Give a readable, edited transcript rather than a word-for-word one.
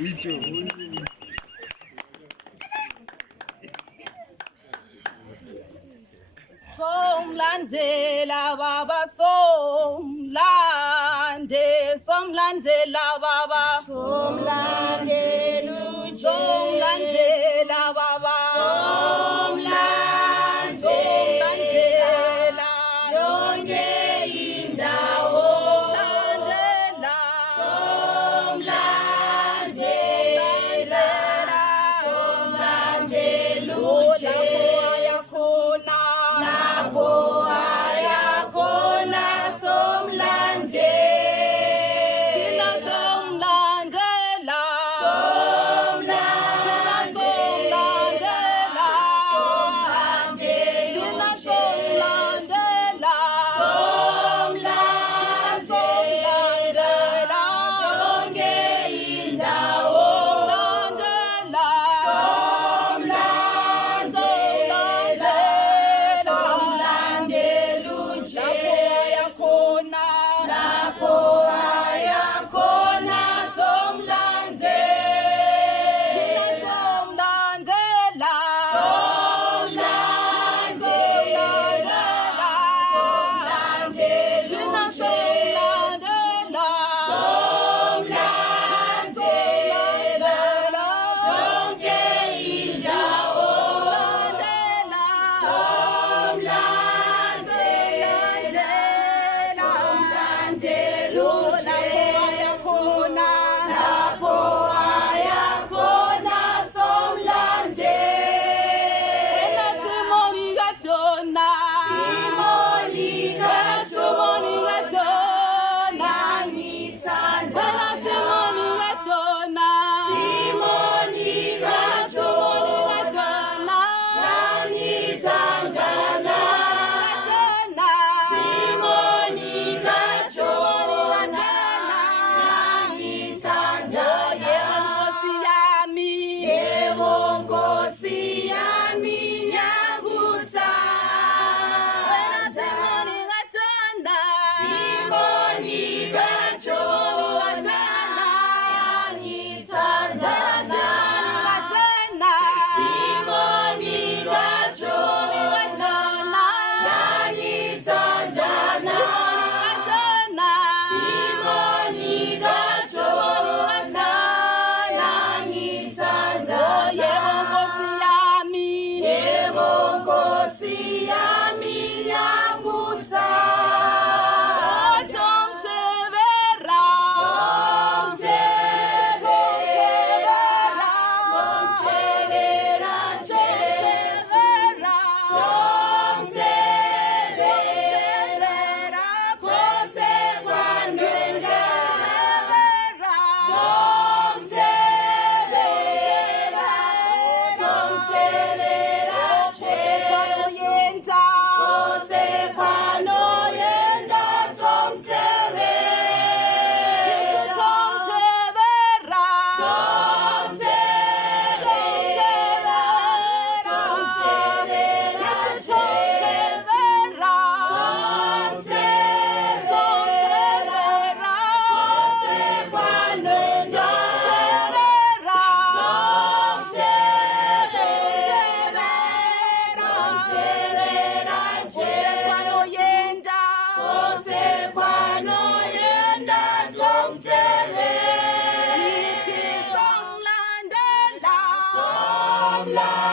itsho somlandela baba somlandela baba somlandela somlandela baba somlandela yonke indawo somlandela somlandela somlandela lapho ayakhona lapho ayakhona somlandela thina somlandela somlandela thina somlandela somlandela yonke indawo somlandela lapho ayakhona somlandela yonke indawo lapho ayakhona somlandela Simoni gatona Simoni gatona ngithanda Simoni gatona Simoni gatona ngithanda Simoni ngithanda yebo Nkosi yami ngiyakuthanda Simoni ngithanda Simoni yebo Nkosi yami ngiyakuthanda Somlandela